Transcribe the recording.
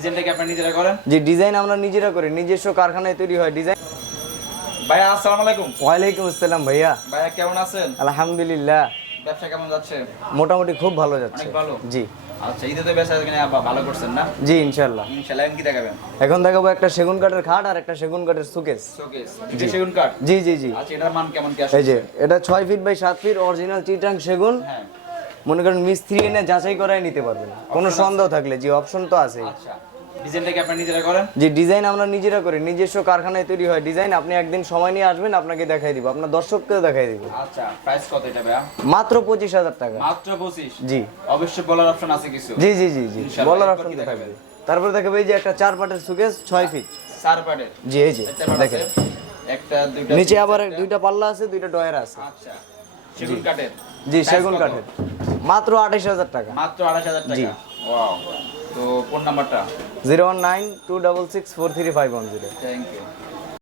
ডিজাইনটা কি নিজেরা করেন? যে ডিজাইন আমরা নিজেরা করি নিজস্ব কারখানায় তৈরি হয় ডিজাইন। ভাইয়া আসসালামু আলাইকুম। ওয়ালাইকুম আসসালাম ভাইয়া। ভাইয়া কেমন আছেন? আলহামদুলিল্লাহ। ব্যবসা কেমন যাচ্ছে? মোটামুটি খুব ভালো যাচ্ছে। অনেক ভালো? জি। আচ্ছা ঈদে তো ব্যবসা কিনে ভালো করছেন না? জি ইনশাল্লাহ ইনশাআল্লাহ এখন কি দেখাবেন? এখন দেখাবো একটা সেগুন কাঠের খাট আর একটা সেগুন কাঠের সুকেস। শোকেস দুটো সেগুন কাঠ? জি জি জি। আচ্ছা এটার মান কেমন কি এই যে এটা ছয় ফিট বাই সাত ফিট অরিজিনাল চিটাং সেগুন। হ্যাঁ। মনে করেন মিস্ত্রি এনে যাচাই করাই নিতে পারবেন। কোনো সন্দেহ থাকলে জি অপশন তো আছে আচ্ছা। ডিজাইনটা কি আপনি নিজেরা করেন? যে ডিজাইন আমরা নিজেরা করি নিজস্ব কারখানায় তৈরি হয় ডিজাইন আপনি একদিন সময় নিয়ে আসবেন আপনাকে দেখাই দিব আপনার দর্শককেও দেখাই দিব। আচ্ছা প্রাইস কত এটা ভাইয়া? মাত্র পঁচিশ হাজার টাকা। মাত্র পঁচিশ? জি। অবশ্যই বলার অপশন আছে কিছু? জি জি জি জি বলার অপশন কি তো দেখাবেন? থাকবে তারপরে দেখাবে এই যে একটা চার পাটের সুকেস ছয় ফিট চার পাটের? জি এই যে দেখেন। একটা দুইটা নিচে আবার দুইটা পাল্লা আছে দুইটা ডয়ার আছে। আচ্ছা সেগুন কাঠের। জি সেগুন কাঠের। মাত্র আঠাইশ হাজার টাকা। মাত্র আড়াইশ হাজার জি। টাকা। ওয়াও। তো কোন নাম্বারটা? Zero one nine two double six four three five one zero. Thank you.